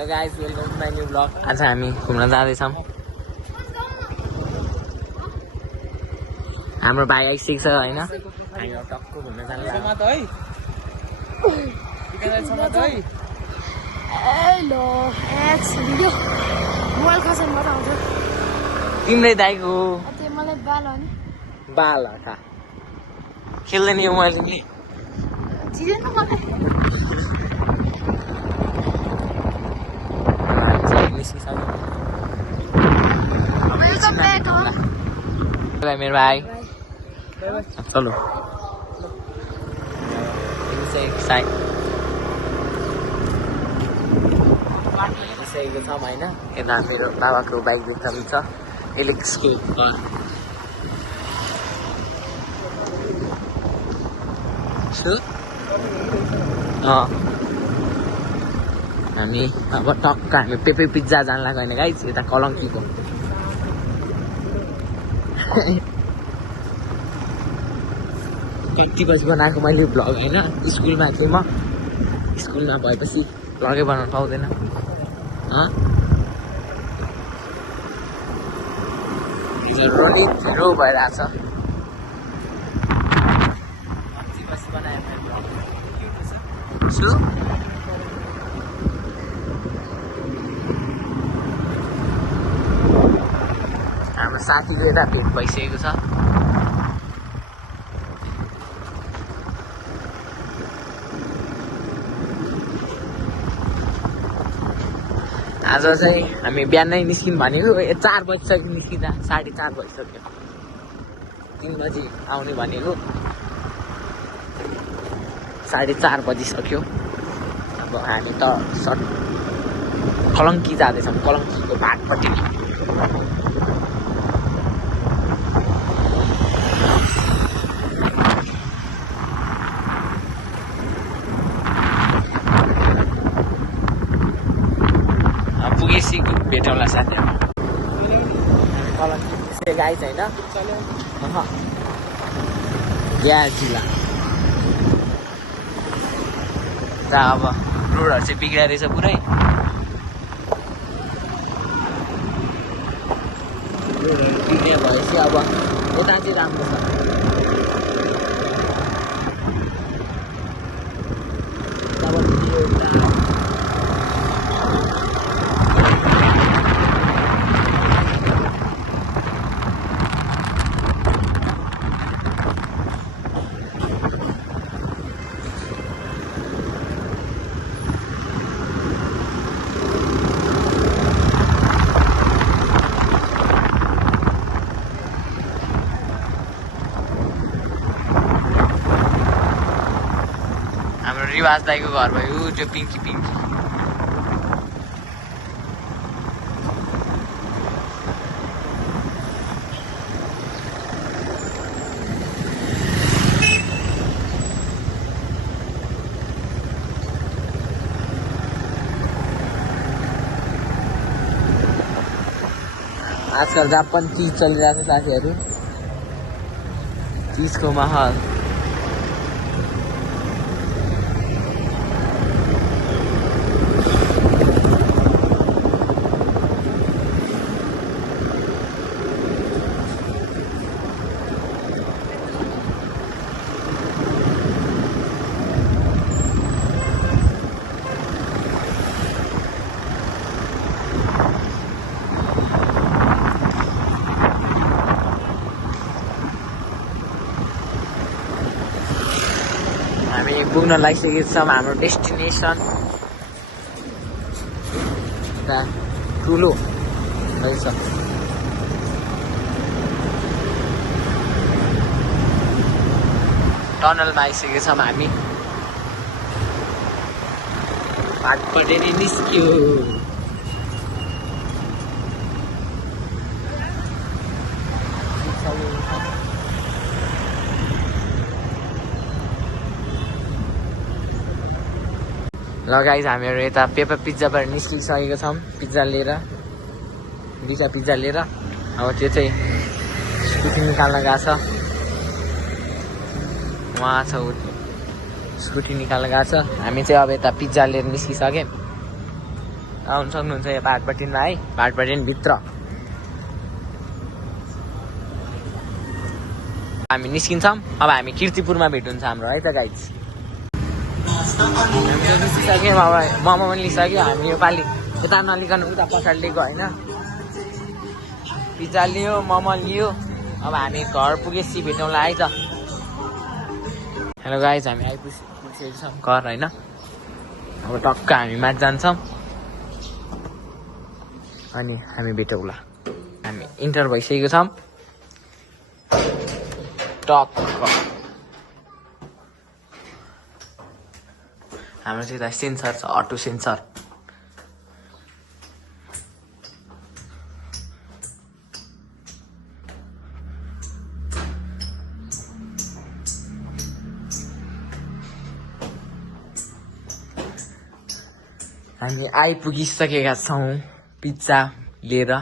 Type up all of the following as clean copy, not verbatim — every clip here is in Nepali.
Hello guys, welcome to my new blog. आज हामी घुम्न जाँदैछौँ। हाम्रो भाइ आइसकेको छ होइन, हामी अब टक्क घुम्न जानु हेलो एट्स भिडियो मोबाइल खसानबाट आउँछ। तिम्रै दाइको त्यो मलाई बाल हो नि बाल था खेल्दैन यो मोबाइल नि चिजेन मलाई वेलकम ब्याक मेरो भाइ चलो आइसकेको छौँ होइन। यता मेरो बाबाको बाइक देख्दा हुन्छ, एलेक्सको घर। हामी अब टक्क हामी पेपे पिज्जा जान लाग्यो होइन गाइस, यता कलङ्कीको। कति बजी बनाएको मैले भ्लग होइन, स्कुलमा थिएँ म। स्कुलमा भएपछि भ्लगै बनाउनु पाउँदैन। रोडी ढिलो भइरहेछ। हाम्रो साथीको यता भेट भइसकेको छ। आज चाहिँ हामी बिहानै निस्किनु भनेको, 4 बजीसक्यो निस्किँदा, 4:30 भइसक्यो। 3 बजी आउने भनेको, 4:30 बजिसक्यो। अब हामी त कलङ्की जाँदैछौँ, कलङ्कीको भाटपट्टि। पुगेपछि भेटौँला साथीहरू। कलङ्की पुगेको आइज होइन, ग्यास जिल्ला र अब रोडहरू चाहिँ बिग्रिया रहेछ पुरै। रोडहरू बिग्रिया भएपछि अब यता चाहिँ राम्रो छ। हाम्रो रिवाज दाईको घर भयो त्यो पिङ्की पिङ्की। आजकल जहाँ पनि चिज चलिरहेछ साथीहरू, चिजको महल। हामी पुग्न लागिसकेको छौँ हाम्रो डेस्टिनेसन। यता ठुलो रहेछ, टनलमा आइसकेको छौँ हामी। भाटपट्टि निस्क्यो। ल गाइस, हामीहरू यता पेपर पिज्जाबाट निस्किसकेको छौँ, पिज्जा लिएर, 2टा पिज्जा लिएर। अब त्यो चाहिँ स्कुटी निकाल्न गएको छ, उहाँ छ स्कुटी निकाल्न गएको छ। हामी चाहिँ अब यता पिज्जा लिएर निस्किसक्यौँ। आउनु सक्नुहुन्छ यो भाटपाटिनमा है, भाटपाटिनभित्र हामी निस्किन्छौँ। अब हामी कीर्तिपुरमा भेट हुन्छ हाम्रो है त गाइज। हामीले निस्किसक्यौँ, अब मोमो पनि लिइसक्यो। हामी योपालि यता नलिकन उता पछाडि लिएको होइन, पिज्जा लियो, मोमो लियो। अब हामी घर पुगेपछि भेटौँला है त। हेलो गाइज, हामी आइपुगेको छौँ घर होइन। अब टक्क हामी माथि जान्छौँ अनि हामी भेटौँला। हामी इन्टर भइसकेको छौँ टक्क। हाम्रो चाहिँ यता सेन्सर छ, अटो सेन्सर। हामी आइपुगिसकेका छौँ पिज्जा लिएर।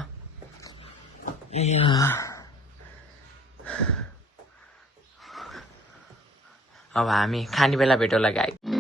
अब हामी खाने बेला भेटौँला गाइस।